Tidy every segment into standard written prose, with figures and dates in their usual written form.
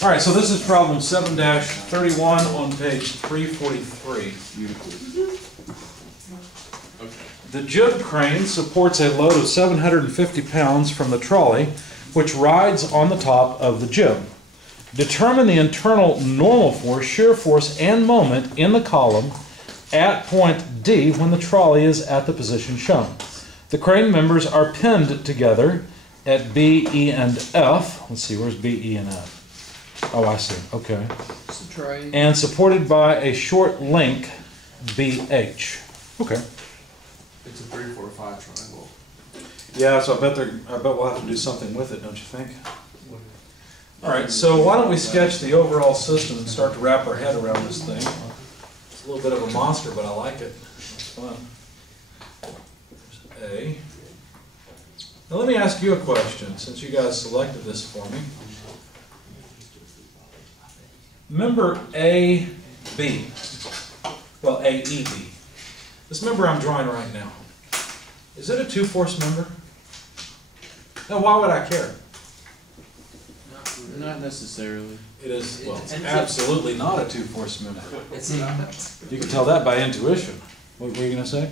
All right, so this is problem 7-31 on page 343. The jib crane supports a load of 750 pounds from the trolley, which rides on the top of the jib. Determine the internal normal force, shear force, and moment in the column at point D when the trolley is at the position shown. The crane members are pinned together at B, E, and F. Let's see, where's B, E, and F? Oh, I see. Okay. And supported by a short link, BH. Okay. It's a 3, 4, 5 triangle. Yeah, so I bet we'll have to do something with it, don't you think? All right, so why don't we sketch the overall system and start to wrap our head around this thing. It's a little bit of a monster, but I like it. It's fun. There's A. Now let me ask you a question, since you guys selected this for me. Member AB, well, AEB. This member I'm drawing right now, is it a two-force member? Now, why would I care? Not necessarily. It is, well, it's absolutely not a two-force member. It's not. You can tell that by intuition. What were you going to say?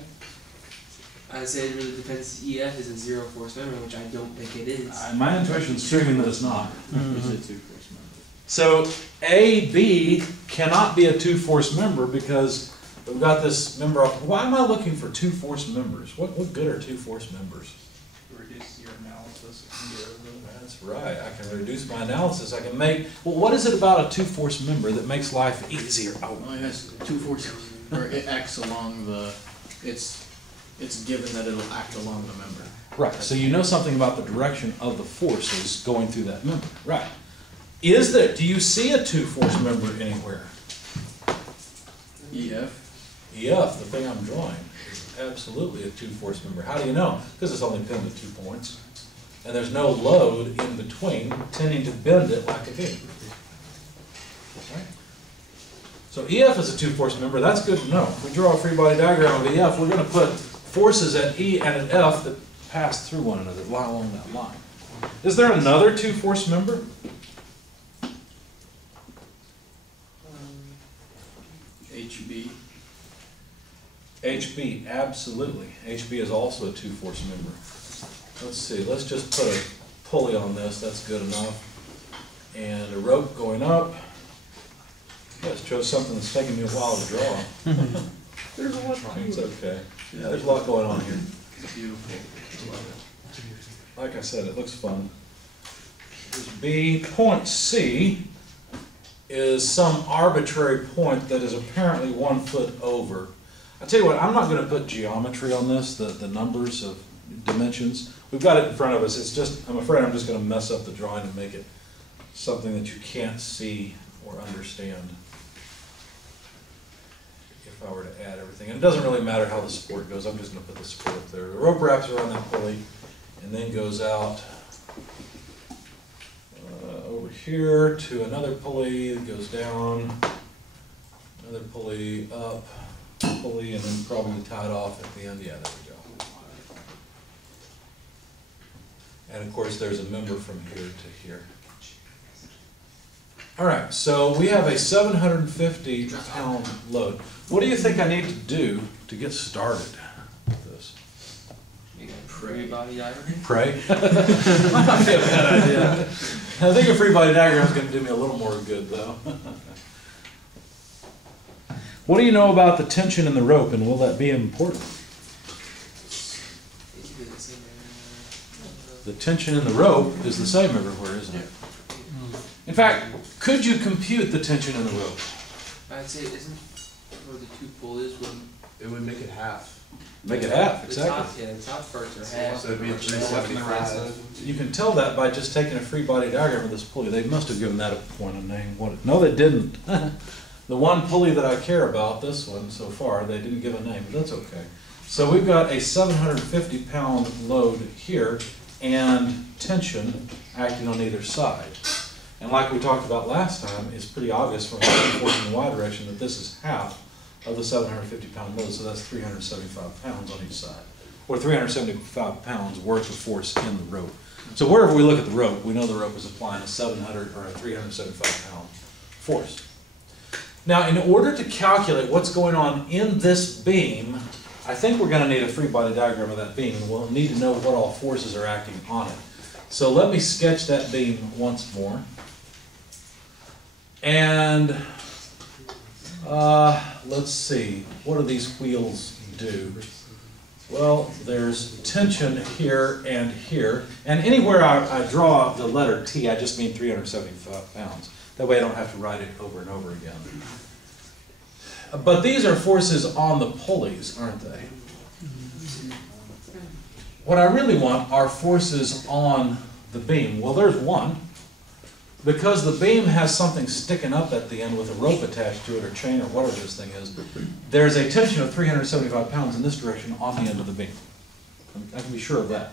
I'd say it really depends. EF is a zero-force member, which I don't think it is. My intuition's screaming that it's not. It's a 2-force member. So, AB cannot be a two-force member because we've got this member off. Why am I looking for two-force members? What good are two-force members? Reduce your analysis and get rid of it. That's right. I can reduce my analysis. I can make. Well, what is it about a two-force member that makes life easier? Oh, Well, it has 2 forces, or it acts along the. It's given that it'll act along the member. right. So you know something about the direction of the forces going through that member, right? Is there? Do you see a two-force member anywhere? EF. EF, the thing I'm drawing, is absolutely a two-force member. How do you know? Because it's only pinned at 2 points. And there's no load in between tending to bend it like a V. Right? So EF is a two-force member. That's good to know. If we draw a free body diagram of EF, we're going to put forces at E and at F that pass through one another, lie along that line. Is there another two-force member? HB. HB, absolutely. HB is also a two-force member. Let's see, let's just put a pulley on this, that's good enough. And a rope going up. Let's show something that's taking me a while to draw. There's a lot. It's okay. Yeah, there's a lot going on here. Beautiful. Like I said, it looks fun. Here's B. Point C is some arbitrary point that is apparently 1 foot over. I tell you what, I'm not going to put geometry on this, the numbers of dimensions. We've got it in front of us. It's just, I'm afraid I'm just going to mess up the drawing and make it something that you can't see or understand if I were to add everything. And it doesn't really matter how the support goes. I'm just going to put the support up there. The rope wraps around that pulley and then goes out over here to another pulley that goes down, another pulley up, pulley, and then probably tied off at the end. Yeah, there we go. And of course there's a member from here to here. All right, so we have a 750 pound load. What do you think I need to do to get started with this? You got a free body diagram? Pray? Might not be a bad idea. I think a free body diagram is going to do me a little more good, though. What do you know about the tension in the rope, and will that be important? The tension in the rope is the same everywhere, isn't it? In fact, could you compute the tension in the rope? I'd say it isn't where the 2 pulleys would. It would make it half. Make it half, The exactly. top, yeah, the top parts are half. So it'd be a 375. You can tell that by just taking a free body diagram of this pulley. They must have given that a point of name. No, they didn't. The one pulley that I care about, this one so far, they didn't give a name, but that's okay. So we've got a 750 pound load here and tension acting on either side. And like we talked about last time, it's pretty obvious from force in the y direction that this is half of the 750 pound load, so that's 375 pounds on each side, or 375 pounds worth of force in the rope. So wherever we look at the rope, we know the rope is applying a 700 or a 375 pound force. Now, in order to calculate what's going on in this beam, I think we're going to need a free body diagram of that beam, and we'll need to know what all forces are acting on it. So let me sketch that beam once more. And let's see, what do these wheels do? Well, there's tension here and here. And anywhere I draw the letter T, I just mean 375 pounds. That way I don't have to write it over and over again. But these are forces on the pulleys, aren't they? What I really want are forces on the beam. Well, there's one. Because the beam has something sticking up at the end with a rope attached to it, or chain, or whatever this thing is, there's a tension of 375 pounds in this direction on the end of the beam. I can be sure of that.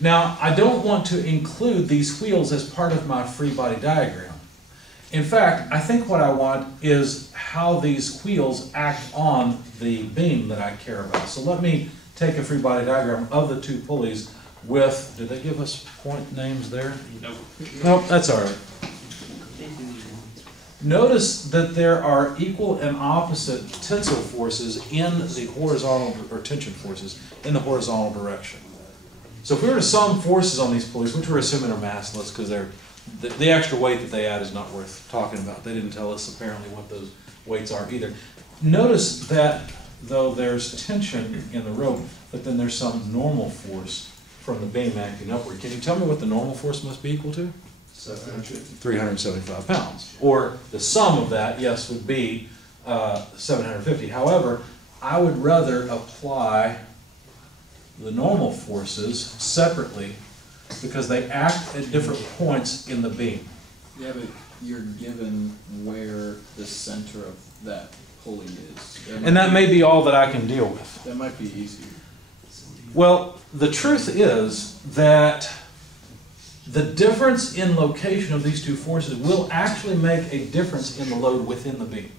Now, I don't want to include these wheels as part of my free body diagram. In fact, I think what I want is how these wheels act on the beam that I care about. So let me take a free body diagram of the two pulleys with, did they give us point names there? Nope. Nope, that's all right. Notice that there are equal and opposite tensile forces in the horizontal, or tension forces, in the horizontal direction. So if we were to sum forces on these pulleys, which we're assuming are massless because they're the extra weight that they add is not worth talking about. They didn't tell us apparently what those weights are either. Notice that though there's tension in the rope, but then there's some normal force from the beam acting upward. Can you tell me what the normal force must be equal to? 375 pounds. Or the sum of that, yes, would be 750. However, I would rather apply the normal forces separately because they act at different points in the beam. Yeah, but you're given where the center of that pulley is. And that may be all that I can deal with. That might be easier. Well, the truth is that the difference in location of these two forces will actually make a difference in the load within the beam.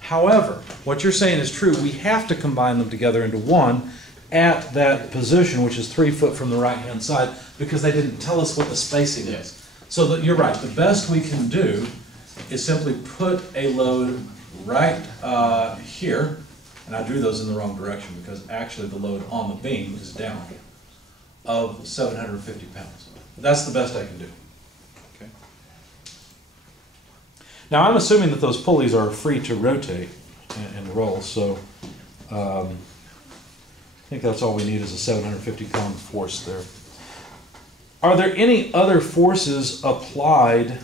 However, what you're saying is true. We have to combine them together into one at that position, which is 3 foot from the right-hand side, because they didn't tell us what the spacing is. So that you're right. The best we can do is simply put a load right here, and I drew those in the wrong direction because actually the load on the beam is down, of 750 pounds. That's the best I can do. Okay. Now I'm assuming that those pulleys are free to rotate and roll, so I think that's all we need is a 750 pound force there. Are there any other forces applied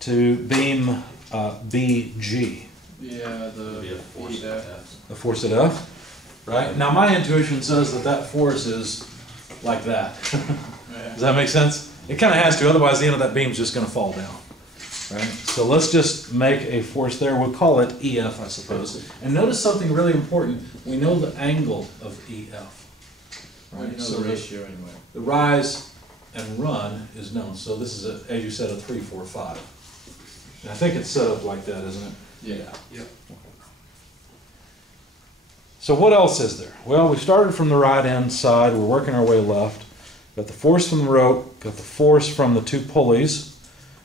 to beam BG? Yeah, The force yeah. The force at F? Right? Now my intuition says that that force is like that. Does that make sense? It kind of has to, otherwise the end of that beam is just going to fall down. Right? So let's just make a force there. We'll call it EF, I suppose. And notice something really important. We know the angle of EF. Right, you know So the ratio anyway. the rise and run is known. So this is, as you said, a 3, 4, 5. And I think it's set up like that, isn't it? Yeah. Yep. So what else is there? Well, we started from the right-hand side. We're working our way left. Got the force from the rope. Got the force from the two pulleys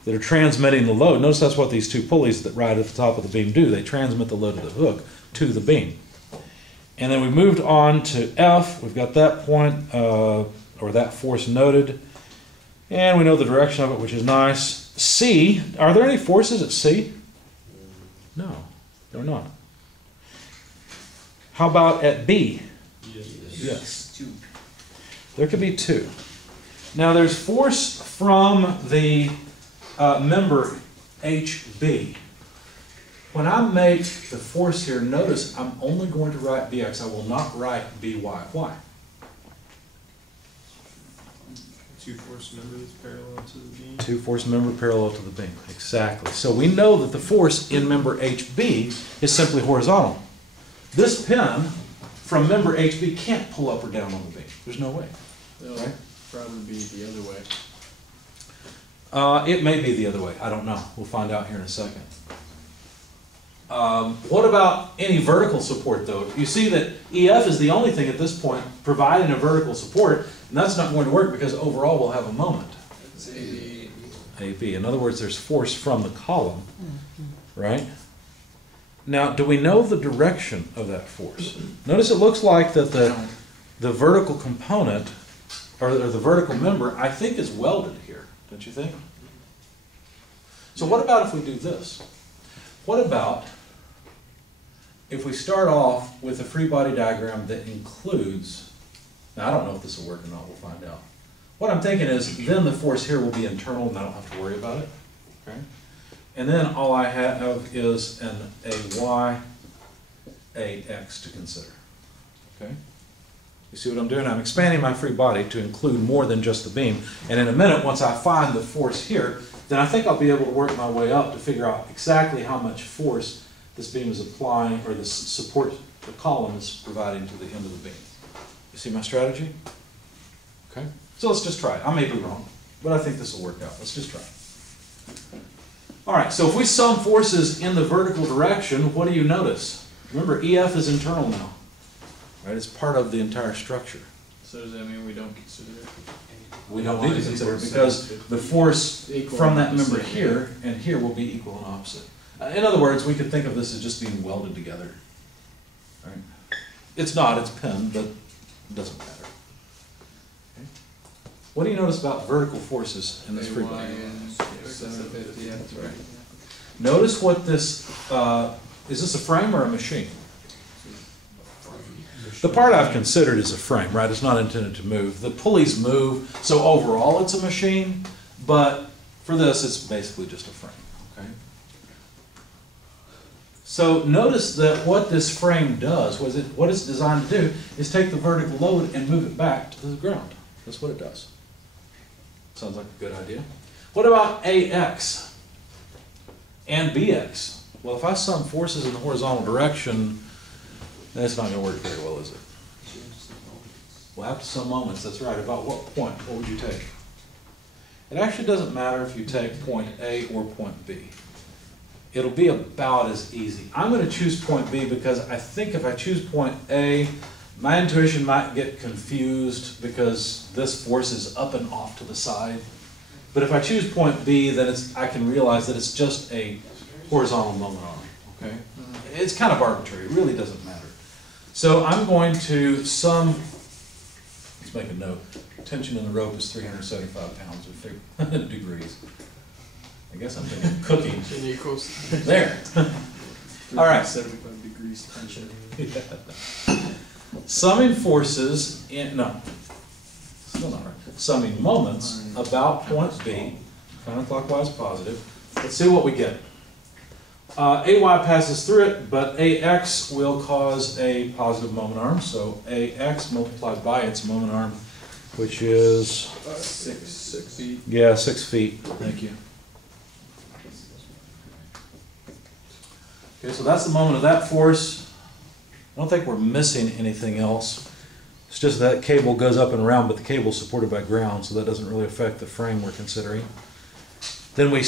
that are transmitting the load. Notice that's what these two pulleys that ride at the top of the beam do. They transmit the load of the hook to the beam. And then we moved on to F. We've got that point, or that force noted. And we know the direction of it, which is nice. C, are there any forces at C? No, there are not. How about at B? Yes. 2. There could be 2. Now there's force from the member HB. When I make the force here, notice I'm only going to write BX. I will not write BY. Why? 2 force members parallel to the beam. 2 force member parallel to the beam. Exactly. So we know that the force in member HB is simply horizontal. This pin from member HB can't pull up or down on the beam. There's no way. It'll Right. probably be the other way. It may be the other way. I don't know. We'll find out here in a second. What about any vertical support, though? You see that EF is the only thing at this point providing a vertical support. And that's not going to work because overall we'll have a moment. It's a- AB. In other words, there's force from the column, right? Now, do we know the direction of that force? Notice it looks like that the vertical component, or the vertical member, I think is welded here, don't you think? So what about if we do this? What about if we start off with a free body diagram that includes, now I don't know if this will work or not, we'll find out. What I'm thinking is then the force here will be internal and I don't have to worry about it, okay? And then all I have is a y, a x to consider, okay? You see what I'm doing? I'm expanding my free body to include more than just the beam. And in a minute, once I find the force here, then I think I'll be able to work my way up to figure out exactly how much force this beam is applying, or the support the column is providing to the end of the beam. You see my strategy? Okay. So let's just try it. I may be wrong, but I think this will work out. Let's just try it. All right, so if we sum forces in the vertical direction, what do you notice? Remember, EF is internal now, right? It's part of the entire structure. So does that mean we don't consider it? We don't need to consider it because the force from that member here and here will be equal and opposite. In other words, we could think of this as just being welded together. Right? It's not, it's pinned, but it doesn't matter. Okay. What do you notice about vertical forces in this free body? 750, that's right. Notice what this, is this a frame or a machine? The part I've considered is a frame, right? It's not intended to move. The pulleys move, so overall it's a machine, but for this it's basically just a frame, okay? So notice that what this frame does, what it's designed to do, is take the vertical load and move it back to the ground. That's what it does. Sounds like a good idea. What about AX and BX? Well, if I sum forces in the horizontal direction, that's not going to work very well, is it? We'll have to sum moments, that's right. About what point? What would you take? It actually doesn't matter if you take point A or point B. It'll be about as easy. I'm going to choose point B because I think if I choose point A, my intuition might get confused because this force is up and off to the side. But if I choose point B, then I can realize that it's just a horizontal moment arm, okay? It's kind of arbitrary, it really doesn't matter. So I'm going to sum, let's make a note, tension in the rope is 375 pounds, we figure, degrees. I guess I'm thinking cooking. Tension equals. There. All right. 75 degrees tension. Summing forces in, no, still not right. Summing moments about point B, counterclockwise positive. Let's see what we get. AY passes through it, but AX will cause a positive moment arm. So AX multiplied by its moment arm, which is 6 feet. yeah, 6 feet. Thank you. Okay, so that's the moment of that force. I don't think we're missing anything else. It's just that cable goes up and around, but the cable is supported by ground, so that doesn't really affect the frame we're considering. Then we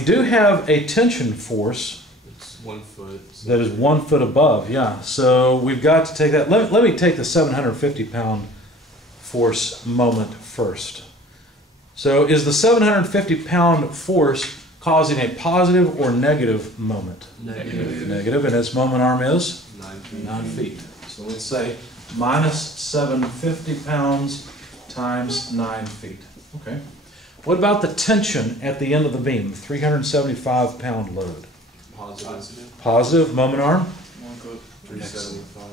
do have a tension force. It's 1 foot. So That is 1 foot above, yeah. So we've got to take that. Let me take the 750 pound force moment first. So is the 750 pound force causing a positive or negative moment? negative Negative, and its moment arm is 9 feet. 9 feet. So let's say minus 750 pounds times 9 feet. Okay. What about the tension at the end of the beam? 375 pound load. Positive. Positive moment arm? 1 foot. 375.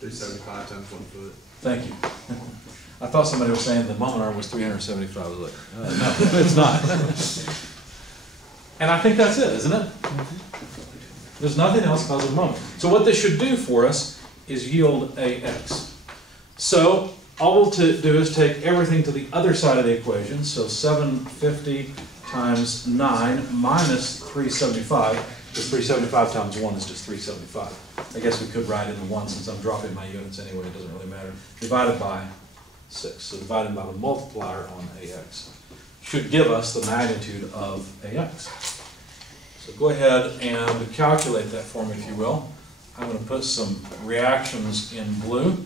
375 times 1 foot. Thank you. I thought somebody was saying the moment arm was 375. I was like, no, it's not. And I think that's it, isn't it? There's nothing else causing the moment. So what this should do for us is yield AX. So all we'll do is take everything to the other side of the equation. So 750 times 9 minus 375. Because 375 times 1 is just 375. I guess we could write in the 1 since I'm dropping my units anyway. It doesn't really matter. Divided by 6. So divided by the multiplier on AX should give us the magnitude of AX. So go ahead and calculate that for me if you will. I'm going to put some reactions in blue.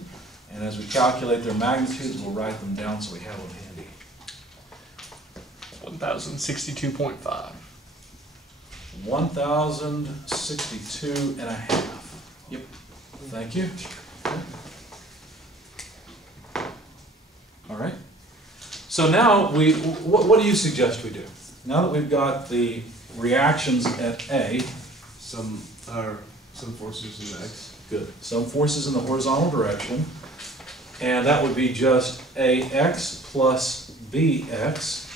And as we calculate their magnitudes, we'll write them down so we have them handy. 1062.5. 1,062 and a half. Yep. Thank you. All right. So now what do you suggest we do? Now that we've got the reactions at A, Some forces in the X. good. Some forces in the horizontal direction, and that would be just AX plus BX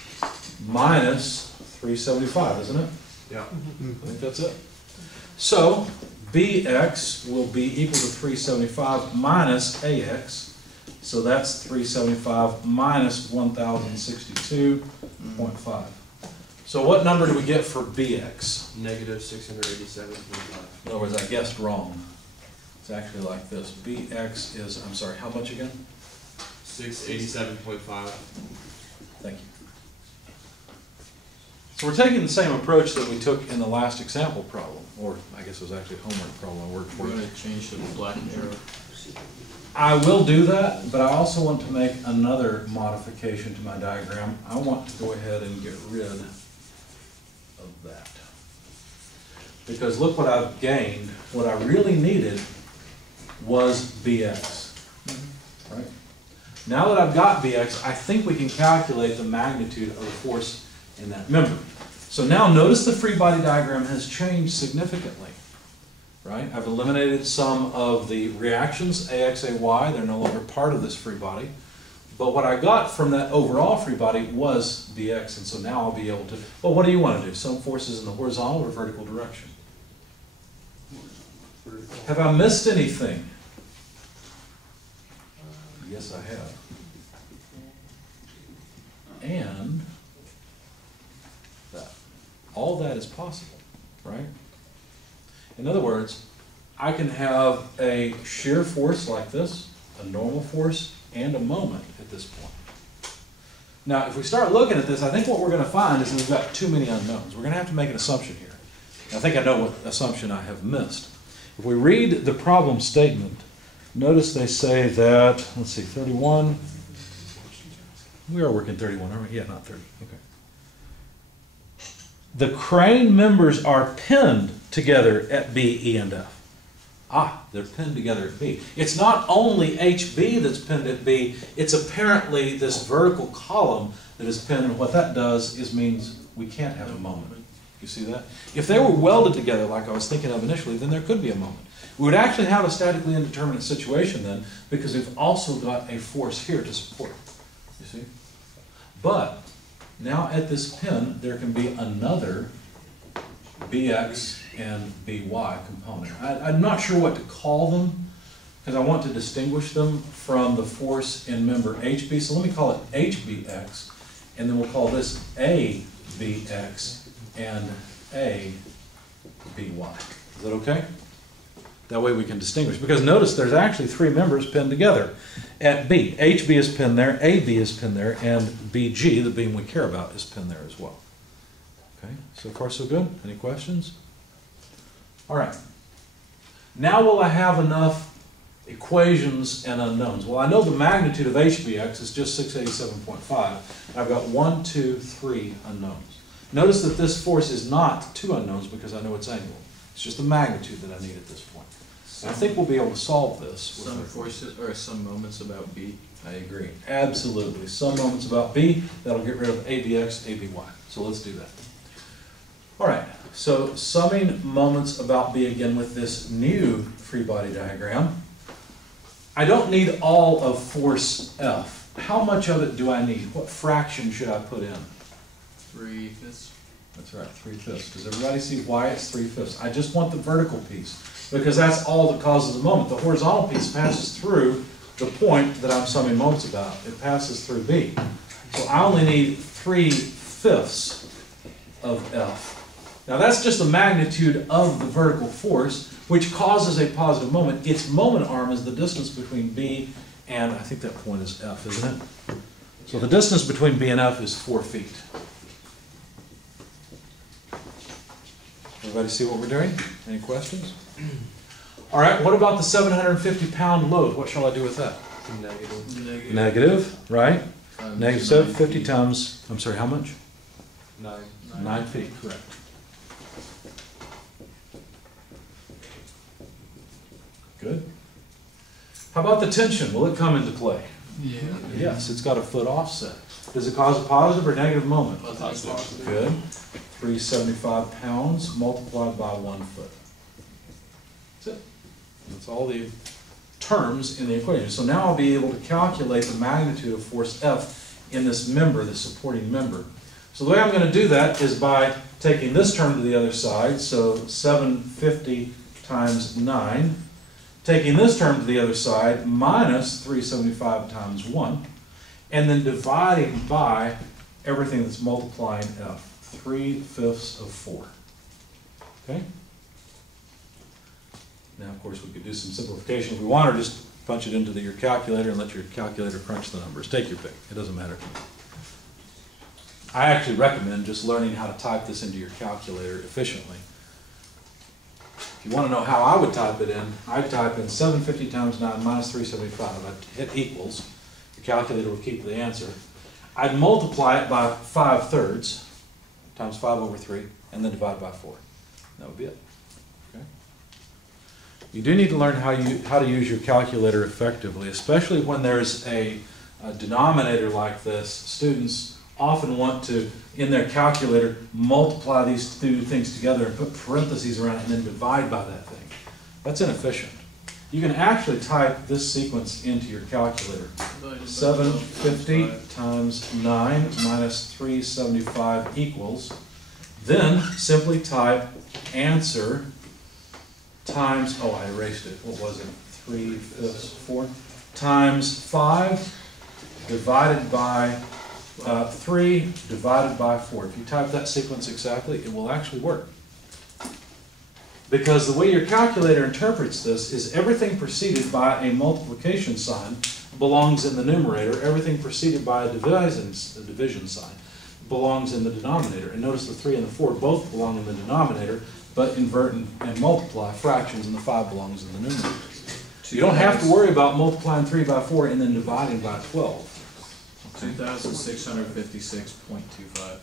minus 375, isn't it? Yeah. I think that's it. So BX will be equal to 375 minus AX. So that's 375 minus 1062.5. So what number do we get for BX? Negative 687.5. In other words, I guessed wrong. It's actually like this. BX is, I'm sorry, how much again? 687.5. Thank you. So we're taking the same approach that we took in the last example problem, or I guess it was actually a homework problem I worked for. We're gonna change to the black arrow. I will do that, but I also want to make another modification to my diagram. I want to go ahead and get rid of that. Because look what I've gained. What I really needed was BX. Right? Now that I've got BX, I think we can calculate the magnitude of the force in that member. So now notice the free body diagram has changed significantly. Right? I've eliminated some of the reactions, AX, AY, they're no longer part of this free body. But what I got from that overall free body was BX, and so now I'll be able to, well, what do you want to do? Some forces in the horizontal or vertical direction? Have I missed anything? Yes, I have. And that. All that is possible, right? In other words, I can have a shear force like this, a normal force, and a moment at this point. Now, if we start looking at this, I think what we're going to find is that we've got too many unknowns. We're going to have to make an assumption here. I think I know what assumption I have missed. If we read the problem statement, notice they say that, let's see, 31. We are working 31, aren't we? Yeah, not 30. Okay. The crane members are pinned together at B, E, and F. Ah, they're pinned together at B. It's not only HB that's pinned at B, it's apparently this vertical column that is pinned, and what that does is means we can't have a moment. You see that? If they were welded together like I was thinking of initially, then there could be a moment. We would actually have a statically indeterminate situation then, because we've also got a force here to support it. You see? But now at this pin, there can be another BX and BY component. I'm not sure what to call them, because I want to distinguish them from the force in member HB. So let me call it HBX, and then we'll call this ABX and ABY. Is that okay? That way we can distinguish. Because notice there's actually three members pinned together at B. HB is pinned there, AB is pinned there, and BG, the beam we care about, is pinned there as well. Okay, so far so good. Any questions? All right. Now will I have enough equations and unknowns? Well, I know the magnitude of HBX is just 687.5. I've got 1, 2, 3 unknowns. Notice that this force is not two unknowns because I know it's angular. It's just the magnitude that I need at this point. And I think we'll be able to solve this. Some forces, or some moments about B. I agree. Absolutely. Some moments about B, that'll get rid of ABX, ABY. So let's do that. All right. So summing moments about B again with this new free body diagram. I don't need all of force F. How much of it do I need? What fraction should I put in? 3/5. That's right, 3/5. Does everybody see why it's 3/5? I just want the vertical piece, because that's all that causes the moment. The horizontal piece passes through the point that I'm summing moments about. It passes through B. So I only need 3/5 of F. Now that's just the magnitude of the vertical force, which causes a positive moment. Its moment arm is the distance between B and, I think that point is F, isn't it? So the distance between B and F is 4 feet. Everybody see what we're doing? Any questions? All right, what about the 750-pound load? What shall I do with that? Negative. Negative, right? Times Negative 9 750 feet. times, I'm sorry, how much? 9. 9 feet, correct. Good. How about the tension? Will it come into play? Yeah. Yes, it's got a foot offset. Does it cause a positive or negative moment? Positive. Good. 375 pounds multiplied by 1 foot. That's it. That's all the terms in the equation. So now I'll be able to calculate the magnitude of force F in this member, this supporting member. So the way I'm going to do that is by taking this term to the other side, so 750 times 9, taking this term to the other side, minus 375 times 1, and then dividing by everything that's multiplying F, 3/5 of 4. Okay? Now, of course, we could do some simplification if we want, or just punch it into your calculator and let your calculator crunch the numbers. Take your pick. It doesn't matter. I actually recommend just learning how to type this into your calculator efficiently. If you want to know how I would type it in, I'd type in 750 times 9 minus 375. I'd hit equals. Your calculator would keep the answer. I'd multiply it by 5/3 times 5/3, and then divide by 4. That would be it. Okay? You do need to learn how to use your calculator effectively, especially when there's a denominator like this. Students often want to, in their calculator, multiply these two things together and put parentheses around it and then divide by that thing. That's inefficient. You can actually type this sequence into your calculator. 750 times 9 minus 375 equals, then simply type answer times, oh, I erased it, what was it, 3/5, 4, times 5 divided by 3 divided by 4. If you type that sequence exactly, it will actually work. Because the way your calculator interprets this is everything preceded by a multiplication sign belongs in the numerator, everything preceded by a division sign belongs in the denominator. And notice the 3 and the 4 both belong in the denominator, but invert and multiply fractions, and the 5 belongs in the numerator. So you don't have to worry about multiplying 3 by 4 and then dividing by 12. 2,656.25.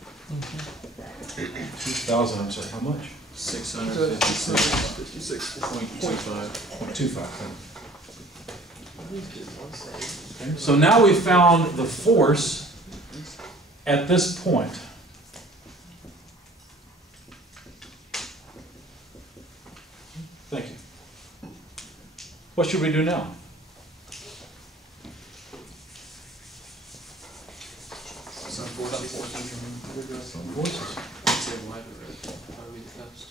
2,000, I'm sorry, how much? 656.25. 0.25. Okay. So now we've found the force at this point. Thank you. What should we do now? Some forces. Some forces. I'd say y direction. How do we discussed?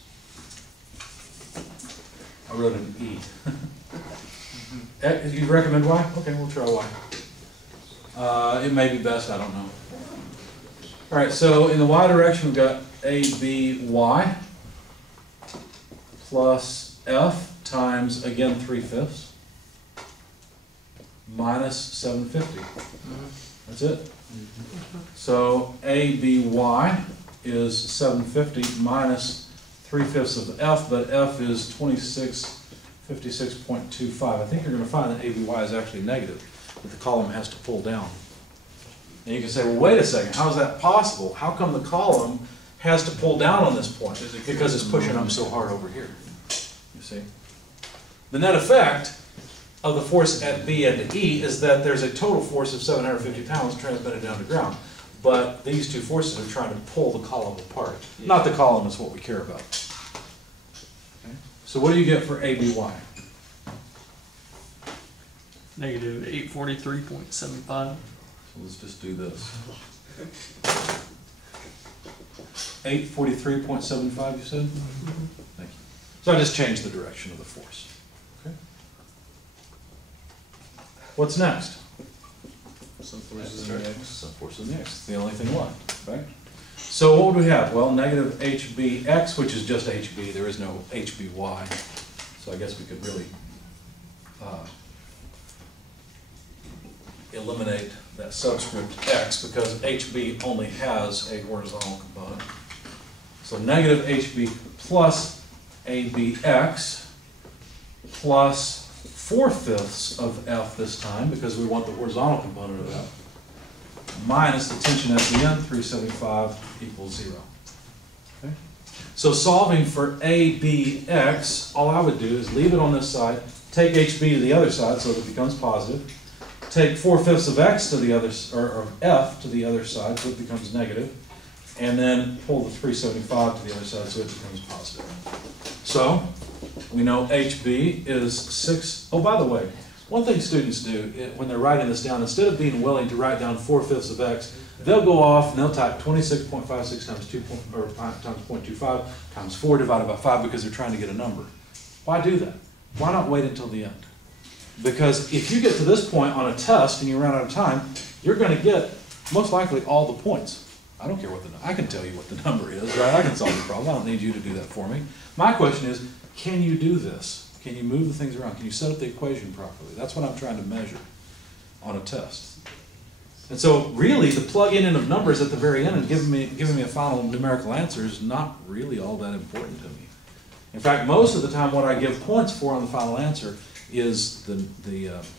I wrote an E. You recommend Y? Okay, we'll try Y. It may be best, I don't know. All right, so in the Y direction, we've got ABY plus F times, again, 3/5 minus 750. That's it. So ABY is 750 minus 3/5 of F, but F is 2656.25. I think you're going to find that ABY is actually negative, that the column has to pull down. And you can say, well, wait a second, how is that possible? How come the column has to pull down on this point? Because it's pushing up so hard over here. You see? The net effect of the force at B and at E is that there's a total force of 750 pounds transmitted down to ground. But these two forces are trying to pull the column apart. Not the column is what we care about. Okay. So what do you get for ABY? Negative 843.75. So let's just do this. 843.75, you said? Thank you. So I just changed the direction of the force. Okay. What's next? Some forces in the X. Some force in the X. It's the only thing left, right? So what would we have? Well, negative HBX, which is just HB. There is no HBY. So I guess we could really eliminate that subscript X because HB only has a horizontal component. So negative HB plus ABX plus 4/5 of F this time, because we want the horizontal component of F, minus the tension at the end, 375 equals 0. Okay? So solving for ABX, all I would do is leave it on this side, take HB to the other side so that it becomes positive, take 4/5 of X to the other, or F to the other side so it becomes negative, and then pull the 375 to the other side so it becomes positive. So, we know HB is 6, oh, by the way, one thing students do when they're writing this down, instead of being willing to write down 4/5 of X, they'll go off and they'll type 26.56 times 0.25 times 4 divided by 5 because they're trying to get a number. Why do that? Why not wait until the end? Because if you get to this point on a test and you run out of time, you're going to get most likely all the points. I don't care what I can tell you what the number is, right? I can solve the problem. I don't need you to do that for me. My question is, can you do this? Can you move the things around? Can you set up the equation properly? That's what I'm trying to measure on a test. And so really the plugging in of numbers at the very end and giving me a final numerical answer is not really all that important to me. In fact, most of the time what I give points for on the final answer is the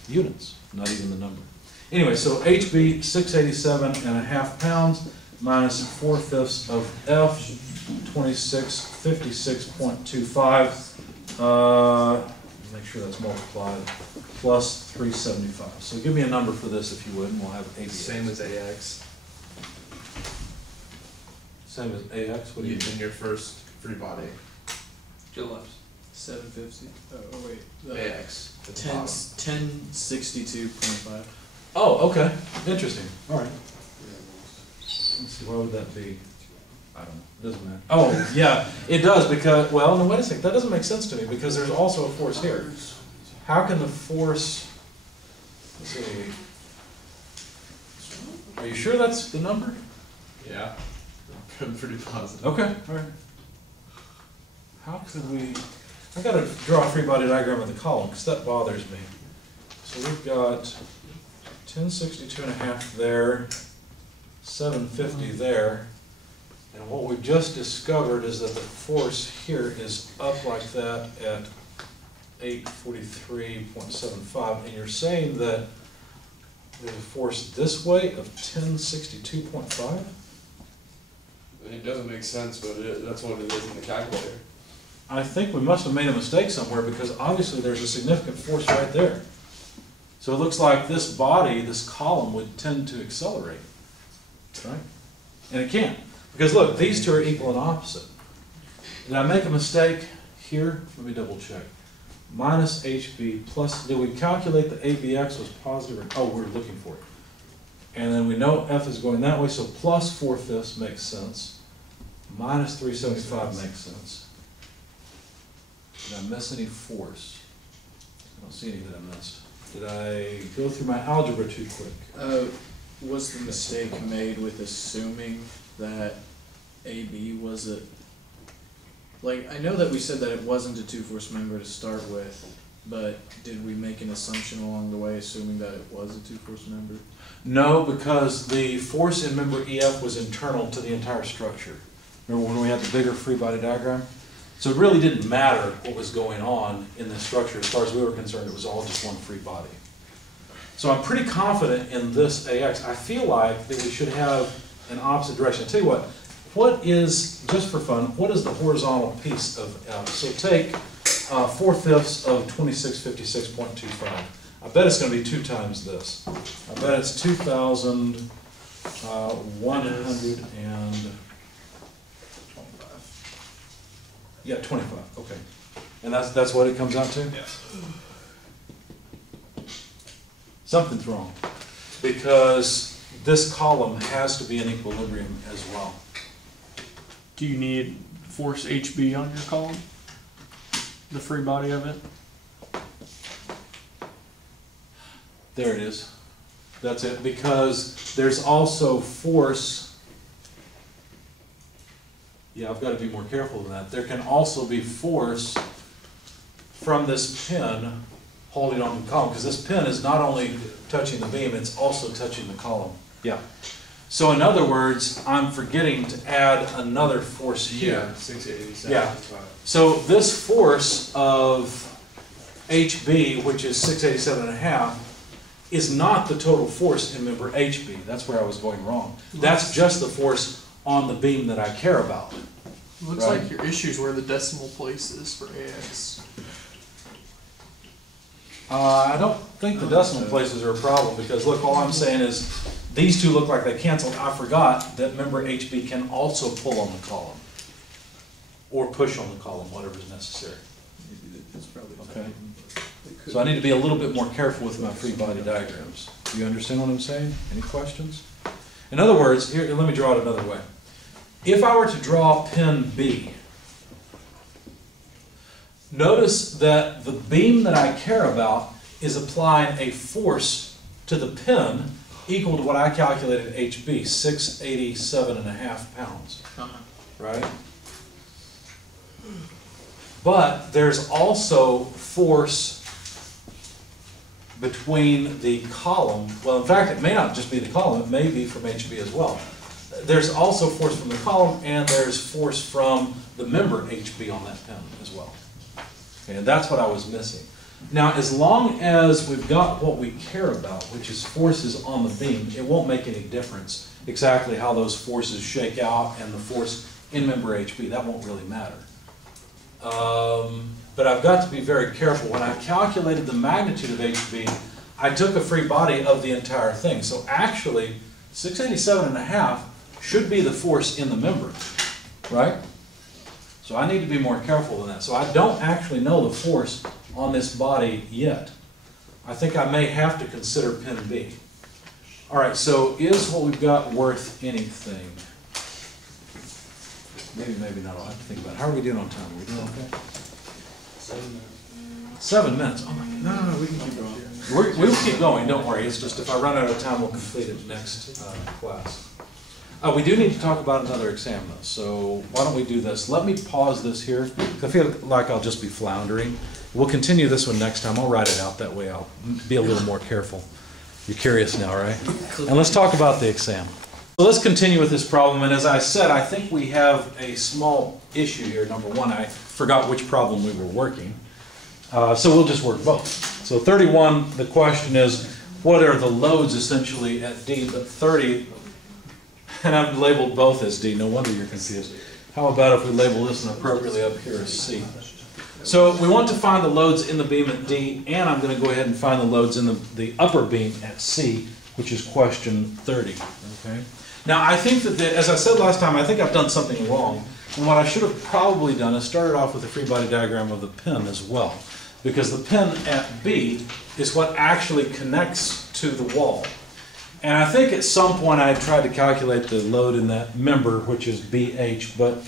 units, not even the number. Anyway, so HB 687.5 pounds minus 4/5 of F 2656.25. Make sure that's multiplied, plus 375. So give me a number for this if you would, and we'll have ABX. Same as AX. Same as AX, what do you In your first free body. Joe left. 750. Oh wait. AX. At the 1062.5. Oh, okay, interesting, all right. Let's see, why would that be? I don't know, doesn't matter. Oh, yeah, it does because, well, no, wait a second, that doesn't make sense to me because there's also a force here. How can the force, let's see, are you sure that's the number? Yeah. I'm pretty positive. Okay, all right. How could we, I gotta draw a free body diagram of the column because that bothers me. So we've got 1062.5 there, 750 there. And what we've just discovered is that the force here is up like that at 843.75, and you're saying that there's a force this way of 1062.5? It doesn't make sense, but that's what it is in the calculator. I think we must have made a mistake somewhere because obviously there's a significant force right there. So it looks like this body, this column, would tend to accelerate, right? And it can't. Because look, these two are equal and opposite. Did I make a mistake here? Let me double check. Minus HB plus, did we calculate the ABX was positive? Oh, we're looking for it. And then we know F is going that way, so plus 4/5 makes sense. Minus 375 makes sense. Did I miss any force? I don't see any that I missed. Did I go through my algebra too quick? Was the mistake made with assuming that AB was a, like, I know that we said that it wasn't a two-force member to start with, but did we make an assumption along the way assuming that it was a two-force member? No, because the force in member EF was internal to the entire structure. Remember when we had the bigger free body diagram? So it really didn't matter what was going on in the structure. As far as we were concerned, it was all just one free body. So I'm pretty confident in this AX. I feel like that we should have an opposite direction. I'll tell you what is, just for fun, what is the horizontal piece of F? So take 4/5 of 2656.25. I bet it's going to be 2 times this. I bet it's 2,100 and... 25, okay. And that's what it comes out to? Yeah. Something's wrong, because this column has to be in equilibrium as well. Do you need force HB on your column? The free body of it? There it is. That's it, because there's also force. Yeah, I've got to be more careful than that. There can also be force from this pin holding on to the column, because this pin is not only touching the beam, it's also touching the column. Yeah. So in other words, I'm forgetting to add another force here. Yeah, 687. Yeah. So this force of HB, which is 687.5, is not the total force in member HB. That's where I was going wrong. That's just the force on the beam that I care about. Looks Right. like your issue's where the decimal place is for AX. I don't think the decimal places are a problem, because look, all I'm saying is, these two look like they canceled. I forgot that member HB can also pull on the column, or push on the column, whatever's necessary. Maybe it's probably. Okay. It could So I need to be a little bit more careful with my free body diagrams. Do you understand what I'm saying? Any questions? In other words, here, let me draw it another way. If I were to draw pin B, notice that the beam that I care about is applying a force to the pin equal to what I calculated HB, 687.5 pounds, right? But there's also force between the column, well, in fact, it may not just be the column, it may be from HB as well. There's also force from the column, and there's force from the member HB on that pin as well. Okay, and that's what I was missing. Now, as long as we've got what we care about, which is forces on the beam, it won't make any difference exactly how those forces shake out and the force in member HB. That won't really matter. But I've got to be very careful. When I calculated the magnitude of HB, I took a free body of the entire thing. So actually, 687.5 should be the force in the member, right? So I need to be more careful than that. So I don't actually know the force on this body yet. I think I may have to consider pin B. All right, so is what we've got worth anything? Maybe, maybe not. I'll have to think about it. How are we doing on time? Are we doing okay? 7 minutes. Oh my God. No, we can keep going. We'll keep going, don't worry. It's just if I run out of time, we'll complete it next class. We do need to talk about another exam though, so why don't we do this? Let me pause this here, 'cause I feel like I'll just be floundering. We'll continue this one next time. I'll write it out, that way I'll be a little more careful. You're curious now, right? And let's talk about the exam. So let's continue with this problem, and as I said, I think we have a small issue here. Number one, I forgot which problem we were working. So we'll just work both. So 31, the question is, what are the loads essentially at D? But 30, and I've labeled both as D, no wonder you're confused. How about if we label this one appropriately up here as C? So we want to find the loads in the beam at D, and I'm going to go ahead and find the loads in the upper beam at C, which is question 30. Okay. Now I think that, as I said last time, I think I've done something wrong. And what I should have probably done is started off with a free body diagram of the pin as well. Because the pin at B is what actually connects to the wall. And I think at some point I tried to calculate the load in that member, which is BH, but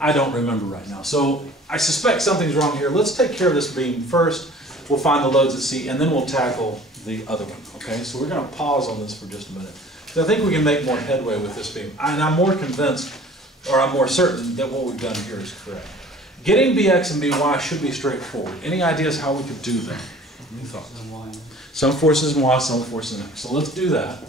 I don't remember right now. So I suspect something's wrong here. Let's take care of this beam first. We'll find the loads at C, and then we'll tackle the other one. Okay, so we're going to pause on this for just a minute. So I think we can make more headway with this beam. And I'm more convinced, or I'm more certain, that what we've done here is correct. Getting Bx and By should be straightforward. Any ideas how we could do that? Any thoughts? Some forces in Y, some forces in X. So let's do that.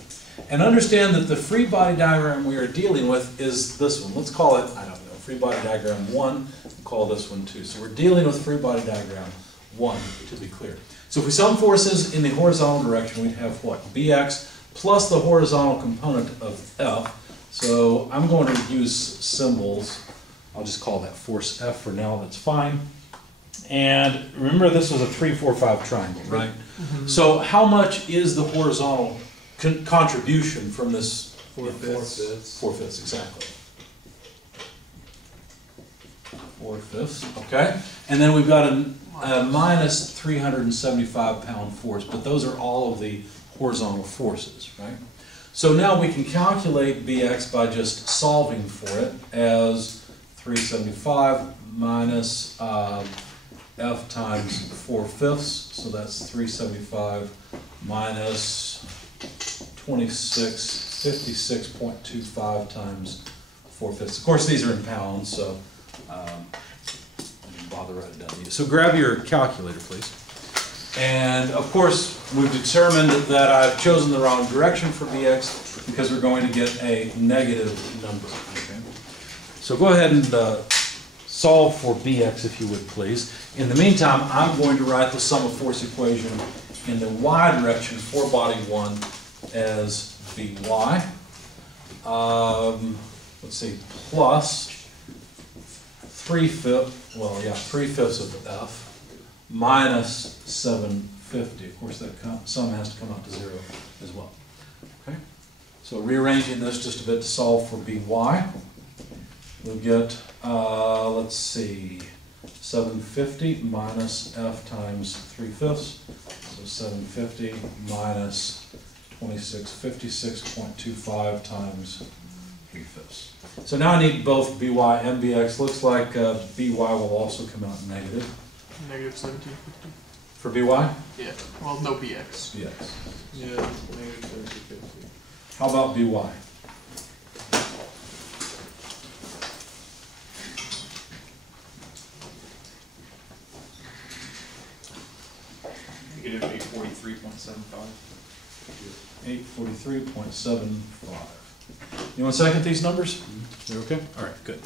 And understand that the free body diagram we are dealing with is this one. Let's call it, I don't know, free body diagram 1. We'll call this one 2. So we're dealing with free body diagram 1, to be clear. So if we sum forces in the horizontal direction, we'd have what? Bx plus the horizontal component of F. So I'm going to use symbols. I'll just call that force F for now, that's fine. And remember, this was a 3, 4, 5 triangle, right? Mm-hmm. So how much is the horizontal contribution from this? 4/5. 4/5, exactly. 4/5, okay. And then we've got a minus 375 pound force, but those are all of the horizontal forces, right? So now we can calculate Bx by just solving for it as 375 minus F times 4/5, so that's 375 minus 56.25 times 4/5. Of course, these are in pounds, so I didn't bother writing it down. So grab your calculator, please. And of course, we've determined that I've chosen the wrong direction for Bx because we're going to get a negative number. Okay? So go ahead and solve for Bx if you would please. In the meantime, I'm going to write the sum of force equation in the y direction for body 1 as By. Let's see, plus 3/5, well, yeah, 3/5 of F minus 750. Of course, that sum has to come out to 0 as well. Okay? So rearranging this just a bit to solve for By, we'll get, let's see, 750 minus F times 3/5. So 750 minus 2656.25 times 3/5. So now I need both By and Bx. Looks like By will also come out negative. Negative 1750. For By? Yeah. Well, no BX. Yes. Yeah, negative 3050. How about By? Negative 843.75. 843.75. You want to second these numbers? They're okay? All right, good.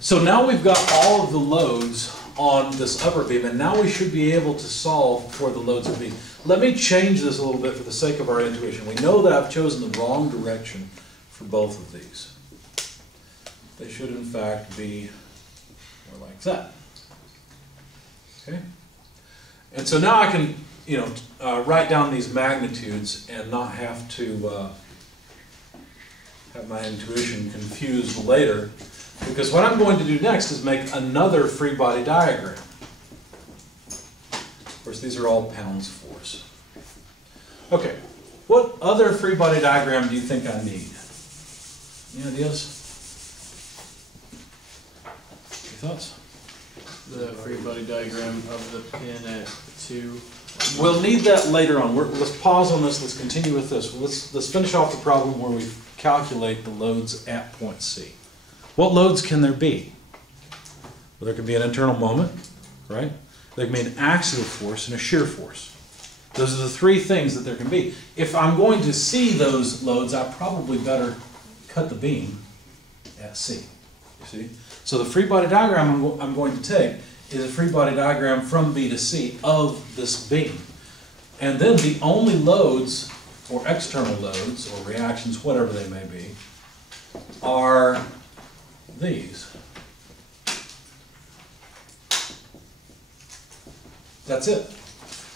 So now we've got all of the loads on this upper beam, and now we should be able to solve for the loads of beam. Let me change this a little bit for the sake of our intuition. We know that I've chosen the wrong direction for both of these. They should in fact be more like that. Okay? And so now I can, write down these magnitudes and not have to have my intuition confused later, because what I'm going to do next is make another free body diagram. Of course, these are all pounds force. Okay, what other free body diagram do you think I need? Any ideas? Any thoughts? The free body diagram of the pin at 2. We'll need that later on. Let's pause on this. Let's continue with this. Let's finish off the problem where we calculate the loads at point C. What loads can there be? Well, there can be an internal moment, right? There can be an axial force and a shear force. Those are the three things that there can be. If I'm going to see those loads, I probably better cut the beam at C. You see? So the free body diagram I'm going to take is a free body diagram from B to C of this beam. And then the only loads, or external loads, or reactions, whatever they may be, are these. That's it.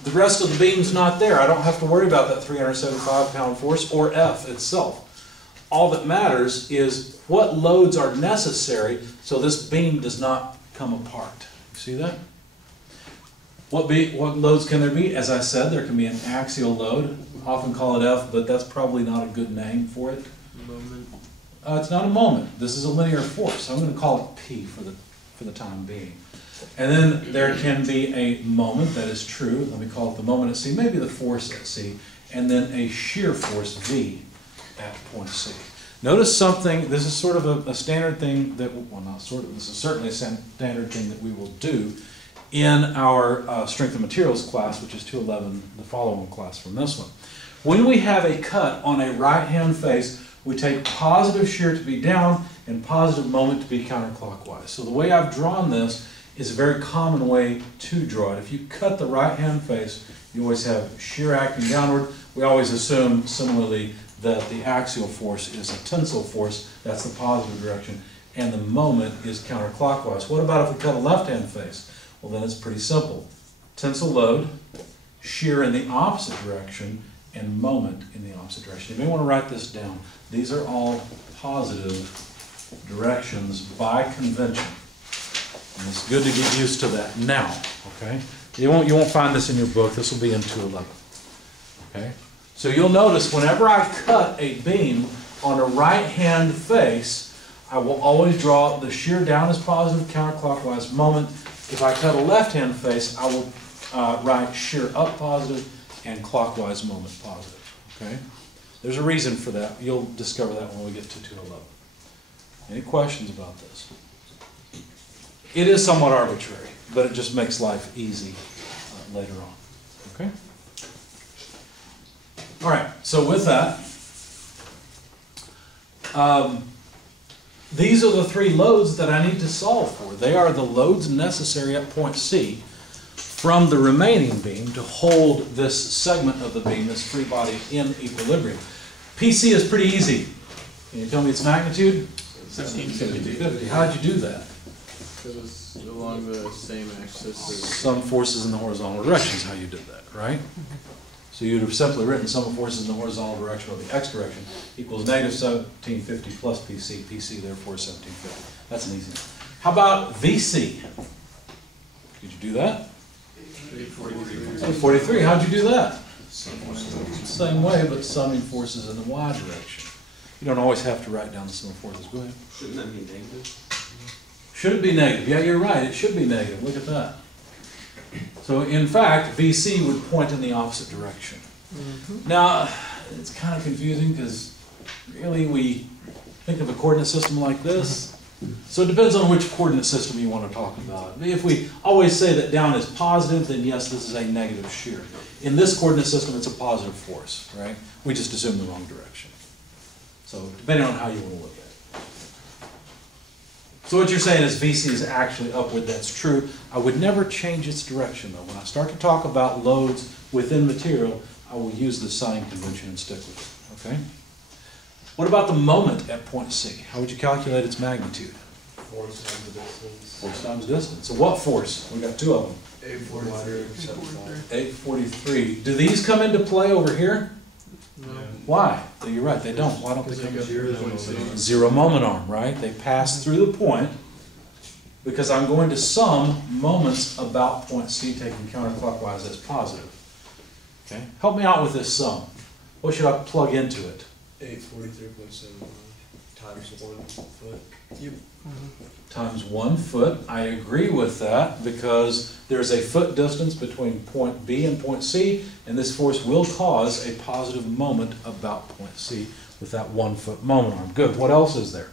The rest of the beam's not there. I don't have to worry about that 375-pound force or F itself. All that matters is what loads are necessary so this beam does not come apart. You see that? What loads can there be? As I said, there can be an axial load. Often call it F, but that's probably not a good name for it. Moment. It's not a moment. This is a linear force. I'm going to call it P for the time being. And then there can be a moment, that is true. Let me call it the moment at C, maybe the force at C, and then a shear force V at point C. Notice something, this is sort of a standard thing that, well, not sort of, this is certainly a standard thing that we will do in our strength of materials class, which is 211, the following class from this one. When we have a cut on a right-hand face, we take positive shear to be down and positive moment to be counterclockwise. So the way I've drawn this is a very common way to draw it. If you cut the right-hand face, you always have shear acting downward. We always assume, similarly, that the axial force is a tensile force, that's the positive direction, and the moment is counterclockwise. What about if we cut a left-hand face? Well, then it's pretty simple. Tensile load, shear in the opposite direction, and moment in the opposite direction. You may want to write this down. These are all positive directions by convention. And it's good to get used to that now, okay? You won't find this in your book. This will be in 211, okay? So you'll notice whenever I cut a beam on a right-hand face, I will always draw the shear down as positive, counterclockwise moment. If I cut a left-hand face, I will write shear up positive and clockwise moment positive, okay? There's a reason for that. You'll discover that when we get to 211. Any questions about this? It is somewhat arbitrary, but it just makes life easy later on, okay? All right, so with that, these are the three loads that I need to solve for. They are the loads necessary at point C from the remaining beam to hold this segment of the beam, this free body, in equilibrium. PC is pretty easy. Can you tell me its magnitude? 1750. How'd you do that? It was along the same axis as. Some forces in the horizontal direction is how you did that, right? So you'd have simply written sum of forces in the horizontal direction or the x direction equals negative 1750 plus PC. PC therefore is 1750. That's an easy one. How about VC? Could you do that? 43. How'd you do that? Same way, but summing forces in the y direction. You don't always have to write down the sum of forces. Go ahead. Shouldn't that be negative? Should it be negative? Yeah, you're right. It should be negative. Look at that. So in fact, VC would point in the opposite direction. Now, it's kind of confusing because really we think of a coordinate system like this. So it depends on which coordinate system you want to talk about. If we always say that down is positive, then yes, this is a negative shear. In this coordinate system, it's a positive force, right? We just assume the wrong direction. So depending on how you want to look at it. So what you're saying is VC is actually upward. That's true. I would never change its direction, though. When I start to talk about loads within material, I will use the sign convention and stick with it, okay? What about the moment at point C? How would you calculate its magnitude? Force times the distance. Force times distance. So what force? We've got two of them. 843. 843. Do these come into play over here? No. Why? You're right, they don't. Why don't they come Because in? they got zero. Zero moment arm, right? They pass through the point because I'm going to sum moments about point C taken counterclockwise as positive. Okay? Help me out with this sum. What should I plug into it? 843.71 times 1 foot. Times 1 foot. I agree with that because there's a foot distance between point B and point C, and this force will cause a positive moment about point C with that 1 foot moment arm. Good. What else is there?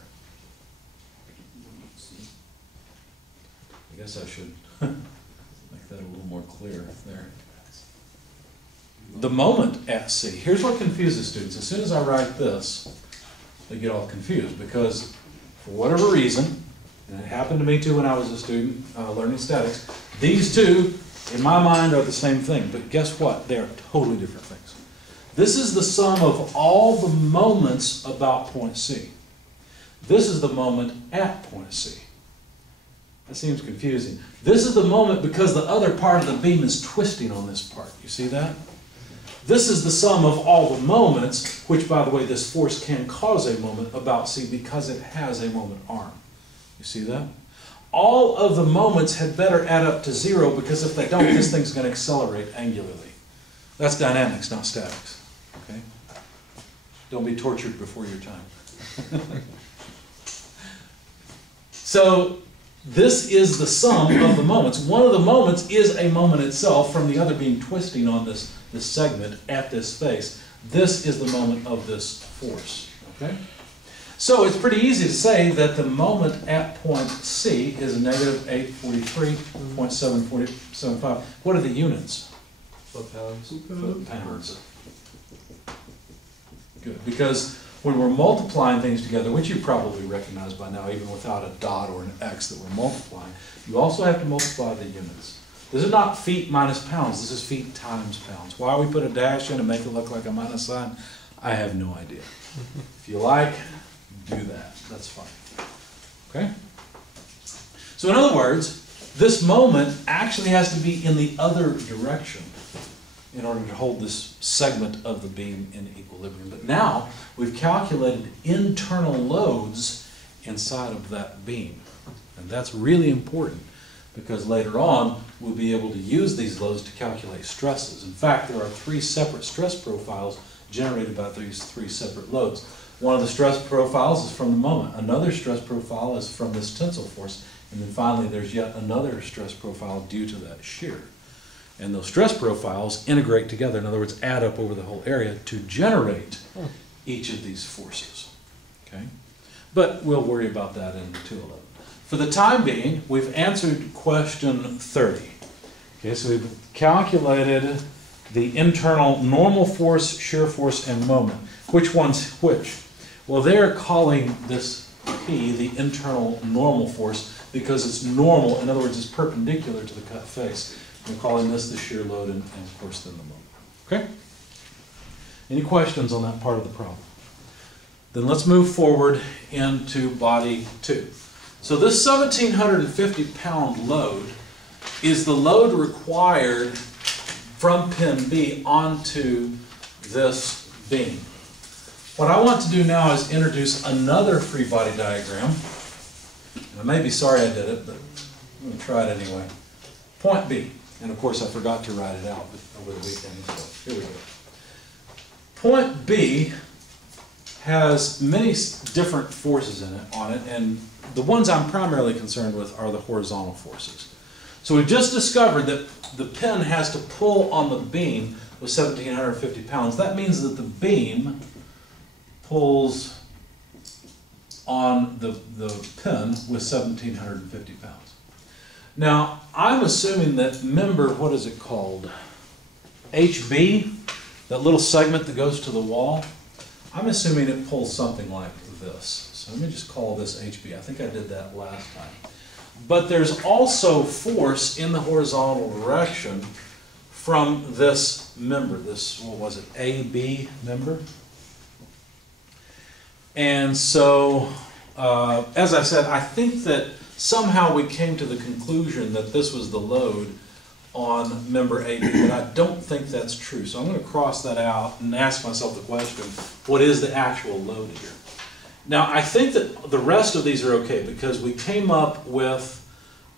I guess I should make that a little more clear there. The moment at C. Here's what confuses students. As soon as I write this, they get all confused because for whatever reason, and it happened to me too when I was a student learning statics, these two, in my mind, are the same thing. But guess what? They are totally different things. This is the sum of all the moments about point C. This is the moment at point C. That seems confusing. This is the moment because the other part of the beam is twisting on this part. You see that? This is the sum of all the moments, which, by the way, this force can cause a moment about C because it has a moment arm. You see that? All of the moments had better add up to 0 because if they don't, this thing's going to accelerate angularly. That's dynamics, not statics. Okay? Don't be tortured before your time. So this is the sum of the moments. One of the moments is a moment itself from the other being twisting on this segment at this space. This is the moment of this force. Okay? So it's pretty easy to say that the moment at point C is negative 843.775. What are the units? Foot-pounds. Foot-pounds. Good, because when we're multiplying things together, which you probably recognize by now, even without a dot or an X that we're multiplying, you also have to multiply the units. This is not feet minus pounds, this is feet times pounds. Why we put a dash in and make it look like a minus sign, I have no idea. If you like, do that, that's fine. Okay? So in other words, this moment actually has to be in the other direction in order to hold this segment of the beam in equilibrium. But now we've calculated internal loads inside of that beam. And that's really important because later on we'll be able to use these loads to calculate stresses. In fact, there are 3 separate stress profiles generated by these 3 separate loads. One of the stress profiles is from the moment. Another stress profile is from this tensile force. And then finally there's yet another stress profile due to that shear. And those stress profiles integrate together, in other words, add up over the whole area to generate each of these forces. Okay? But we'll worry about that in 211. For the time being, we've answered question 30. Okay, so we've calculated the internal normal force, shear force, and moment. Which one's which? Well, they're calling this P, the internal normal force, because it's normal, in other words, it's perpendicular to the cut face. We're calling this the shear load and of course then the moment. Okay? Any questions on that part of the problem? Then let's move forward into body 2. So this 1,750 pound load is the load required from pin B onto this beam. What I want to do now is introduce another free body diagram. And I may be sorry I did it, but I'm going to try it anyway. Point B. And of course I forgot to write it out over the weekend, so here we go. Point B has many different forces on it, and the ones I'm primarily concerned with are the horizontal forces. So we've just discovered that the pin has to pull on the beam with 1,750 pounds. That means that the beam pulls on the pin with 1,750 pounds. Now, I'm assuming that member, what is it called? HB, that little segment that goes to the wall, I'm assuming it pulls something like this. So let me just call this HB. I think I did that last time. But there's also force in the horizontal direction from this member, this, what was it, AB member? And so, as I said, I think that somehow we came to the conclusion that this was the load on member AB, but I don't think that's true. So I'm going to cross that out and ask myself the question, what is the actual load here? Now, I think that the rest of these are okay because we came up with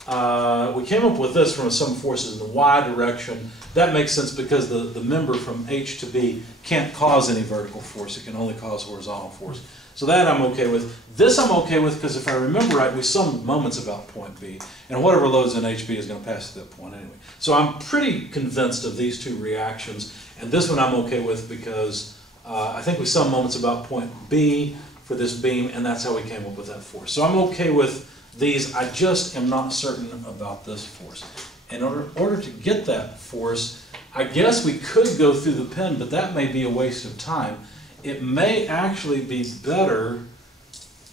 this from some forces in the Y direction. That makes sense because the member from H to B can't cause any vertical force. It can only cause horizontal force. So that I'm okay with. This I'm okay with because if I remember right, we summed moments about point B, and whatever loads in HB is going to pass through that point anyway. So I'm pretty convinced of these two reactions, and this one I'm okay with because I think we summed moments about point B for this beam, and that's how we came up with that force. So I'm okay with these. I just am not certain about this force. In order to get that force, I guess we could go through the pin, but that may be a waste of time. It may actually be better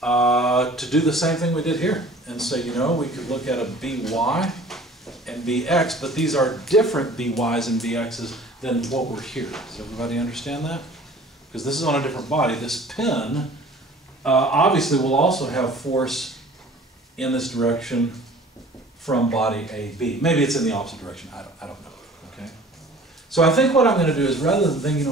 to do the same thing we did here and say, you know, we could look at a BY and BX, but these are different BYs and BXs than what were here. Does everybody understand that? Because this is on a different body. This pin obviously will also have force in this direction from body AB. Maybe it's in the opposite direction. I don't know. Okay. So I think what I'm going to do is, rather than thinking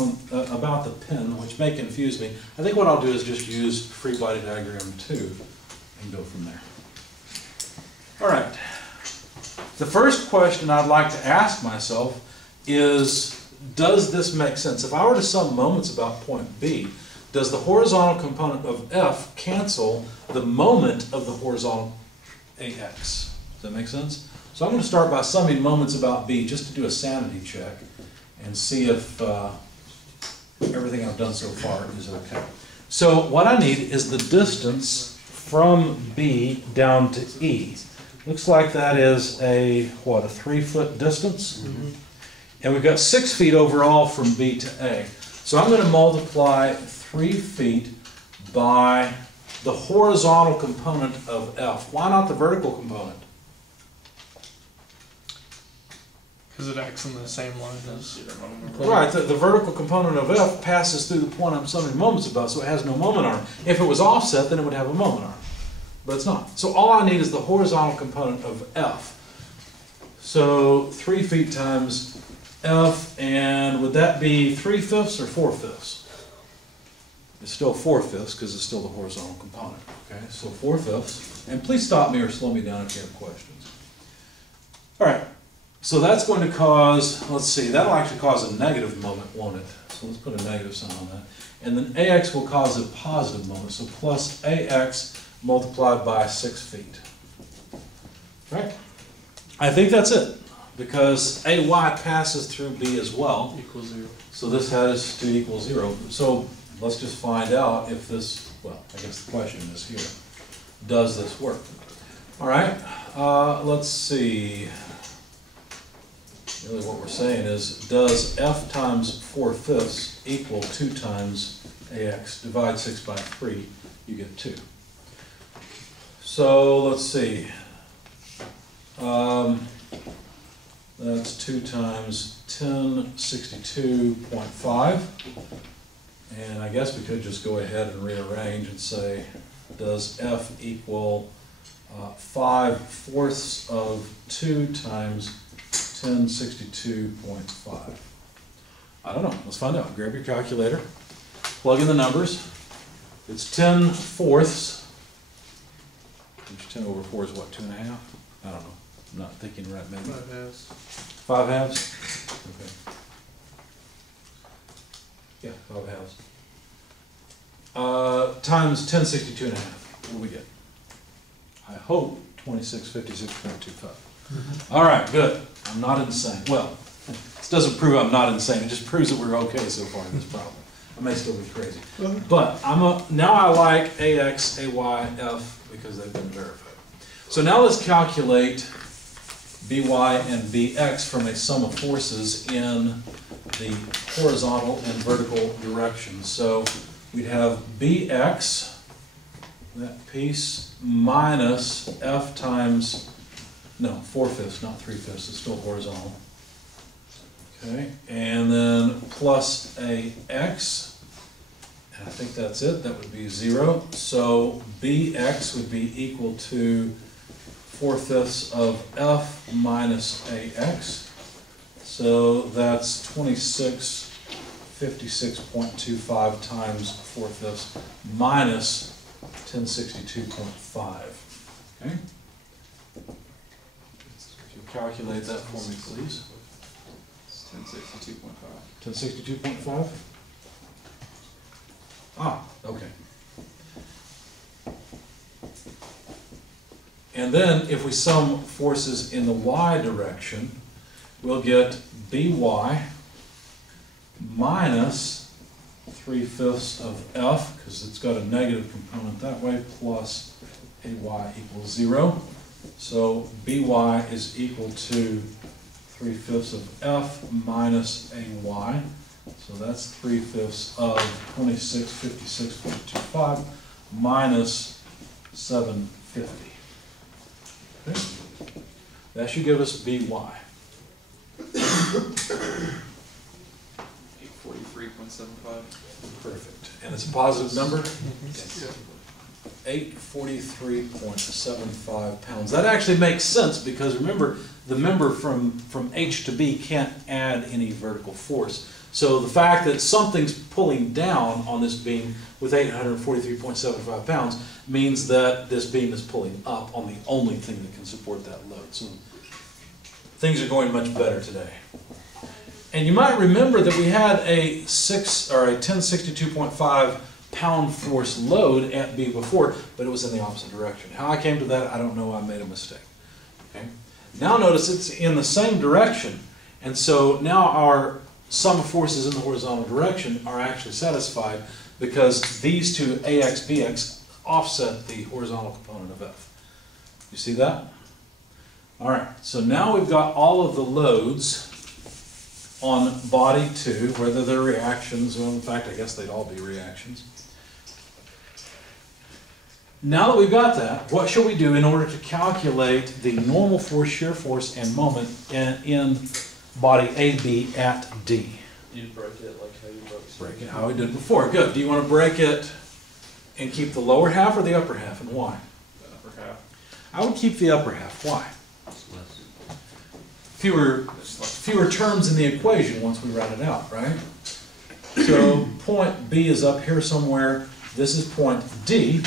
about the pin, which may confuse me, I think what I'll do is just use free body diagram 2 and go from there. All right. The first question I'd like to ask myself is, does this make sense? If I were to sum moments about point B, does the horizontal component of F cancel the moment of the horizontal AX? Does that make sense? So I'm going to start by summing moments about B just to do a sanity check and see if everything I've done so far is okay. So what I need is the distance from B down to E. Looks like that is a 3-foot distance? Mm-hmm. And we've got 6 feet overall from B to A. So I'm going to multiply 3 feet by the horizontal component of F. Why not the vertical component? Because it acts in the same line as... Right, the vertical component of F passes through the point I'm summing moments about, so it has no moment arm. If it was offset, then it would have a moment arm. But it's not. So all I need is the horizontal component of F. So 3 feet times F, and would that be 3/5 or 4/5? It's still 4/5 because it's still the horizontal component. Okay, so 4/5. And please stop me or slow me down if you have questions. All right. So that's going to cause, let's see, that'll actually cause a negative moment, won't it? So let's put a negative sign on that. And then AX will cause a positive moment, so plus AX multiplied by 6 feet. Right? I think that's it, because AY passes through B as well. Equals 0. So this has to equal 0. So let's just find out if this, well, I guess the question is here, does this work? All right, let's see. Really what we're saying is, does F times 4/5 equal 2 times AX? Divide 6 by 3, you get 2. So let's see. That's 2 times 1062.5. And I guess we could just go ahead and rearrange and say, does F equal 5/4 of 2 times 1062.5? I don't know. Let's find out. Grab your calculator. Plug in the numbers. It's 10/4. Which 10 over 4 is what, 2.5? I don't know. I'm not thinking right, maybe. 5 halves. 5 halves? Okay. Yeah, 5 halves. Times 1062.5. What do we get? I hope 2656.25. All right, good. I'm not insane. Well, this doesn't prove I'm not insane. It just proves that we're okay so far in this problem. I may still be crazy. But now I like AX, AY, F because they've been verified. So now let's calculate BY and BX from a sum of forces in the horizontal and vertical directions. So we'd have BX, that piece, minus F times, no, 4/5, not 3/5, it's still horizontal. Okay, and then plus AX, and I think that's it, that would be 0. So BX would be equal to 4/5 of F minus AX. So that's 2656.25 times 4/5 minus 1062.5. Okay? If you calculate that for me, please. It's 1062.5. 1062.5? Ah, okay. And then if we sum forces in the y direction, we'll get BY minus 3/5 of F, because it's got a negative component that way, plus AY equals 0. So BY is equal to 3/5 of F minus AY. So that's 3/5 of 2656.25 minus 750. Okay. That should give us BY. 843.75. Perfect. And it's a positive number? 843.75 pounds. That actually makes sense because remember, the member from H to B can't add any vertical force. So the fact that something's pulling down on this beam with 843.75 pounds means that this beam is pulling up on the only thing that can support that load. So things are going much better today. And you might remember that we had a 1062.5 pound force load at B before, but it was in the opposite direction. How I came to that, I don't know. I made a mistake. Okay. Now notice it's in the same direction, and so now our sum of forces in the horizontal direction are actually satisfied because these two AX, BX offset the horizontal component of F. You see that? All right, so now we've got all of the loads on body 2, whether they're reactions, well, in fact, I guess they'd all be reactions. Now that we've got that, what should we do in order to calculate the normal force, shear force, and moment in body AB at D? You'd break it like how you broke. Break it how we did before. Good. Do you want to break it and keep the lower half or the upper half, and why? The upper half. I would keep the upper half. Why? Fewer terms in the equation once we write it out, right? So point B is up here somewhere. This is point D.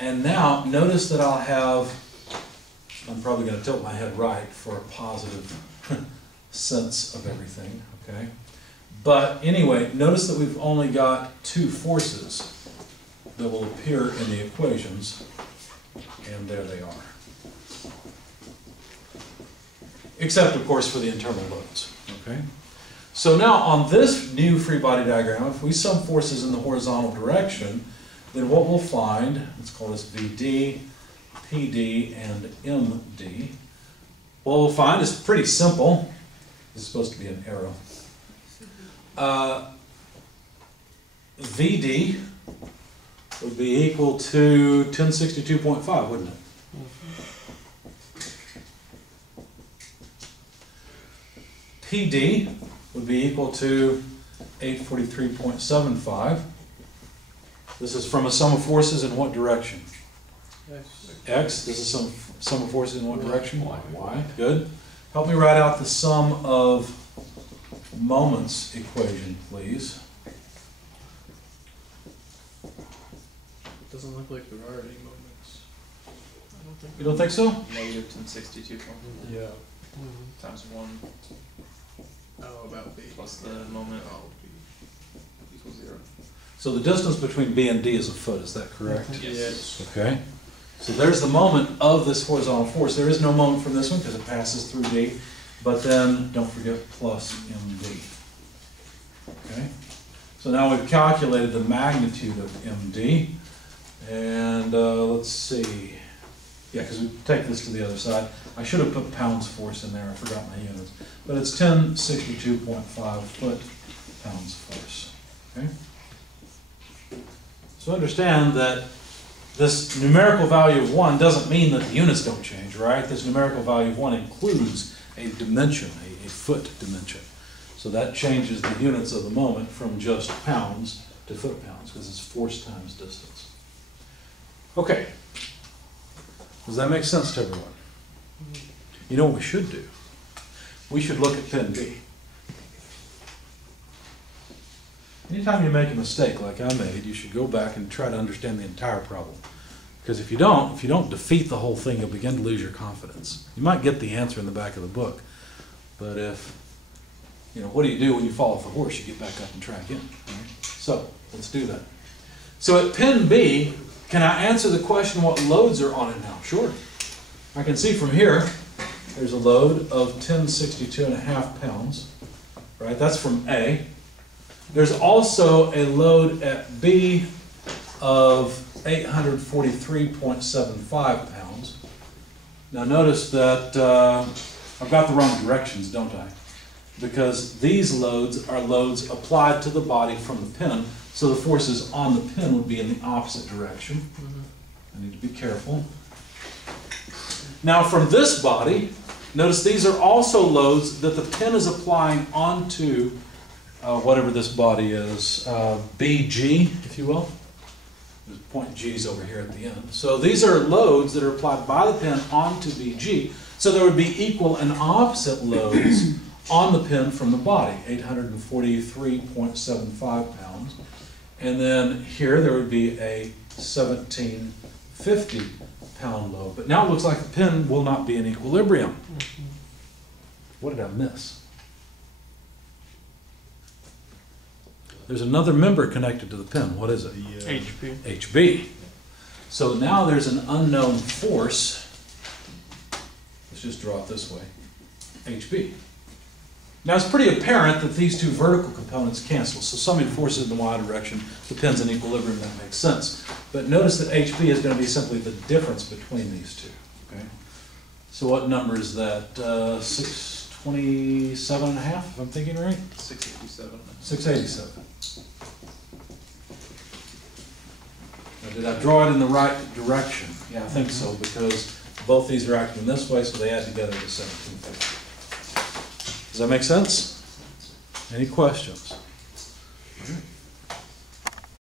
And now notice that I'll have, I'm probably going to tilt my head right for a positive sense of everything, okay? But anyway, notice that we've only got 2 forces that will appear in the equations, and there they are. Except, of course, for the internal loads, okay? So now on this new free body diagram, if we sum forces in the horizontal direction, then what we'll find, let's call this VD, PD, and MD. What we'll find is pretty simple. This is supposed to be an arrow. VD would be equal to 1062.5, wouldn't it? PD would be equal to 843.75. This is from a sum of forces in what direction? X. This is sum of forces in what direction? Y. Good. Help me write out the sum of moments equation, please. Doesn't look like there are any moments. I don't think. You don't think so? Negative 1062. Yeah. Times 1 Oh, about B. plus the moment Oh, B. equals 0. So the distance between B and D is a foot, is that correct? Yes. Okay. So there's the moment of this horizontal force. There is no moment from this one because it passes through D, but then don't forget plus MD. Okay. So now we've calculated the magnitude of MD, and let's see. Yeah, because we take this to the other side. I should have put pounds force in there. I forgot my units, but it's 1062.5 foot-pounds force. Okay. So understand that this numerical value of 1 doesn't mean that the units don't change, right? This numerical value of 1 includes a dimension, a foot dimension. So that changes the units of the moment from just pounds to foot-pounds, because it's force times distance. Okay. Does that make sense to everyone? You know what we should do? We should look at pen B. Anytime you make a mistake like I made, you should go back and try to understand the entire problem. Because if you don't defeat the whole thing, you'll begin to lose your confidence. You might get the answer in the back of the book, but what do you do when you fall off the horse? You get back up and try again. Right? So, let's do that. So at pen B, can I answer the question what loads are on it now? Sure. I can see from here, there's a load of 1062.5 pounds, right? That's from A. There's also a load at B of 843.75 pounds. Now notice that I've got the wrong directions, don't I? Because these loads are loads applied to the body from the pin, so the forces on the pin would be in the opposite direction. I need to be careful. Now from this body, notice these are also loads that the pin is applying onto whatever this body is, BG, if you will. There's point G's over here at the end. So these are loads that are applied by the pin onto BG. So there would be equal and opposite loads on the pin from the body, 843.75 pounds. And then here there would be a 1750 pound load. But now it looks like the pin will not be in equilibrium. What did I miss? There's another member connected to the pin. What is it? HB. HB. So now there's an unknown force. Let's just draw it this way. HB. Now it's pretty apparent that these two vertical components cancel. So summing forces in the y direction, the pin's in equilibrium, that makes sense. But notice that HB is going to be simply the difference between these two. Okay. So what number is that? 627.5, if I'm thinking right? 687. 687. Now, did I draw it in the right direction? Yeah, I think so, because both these are acting this way, so they add together to 1750. Does that make sense? Any questions?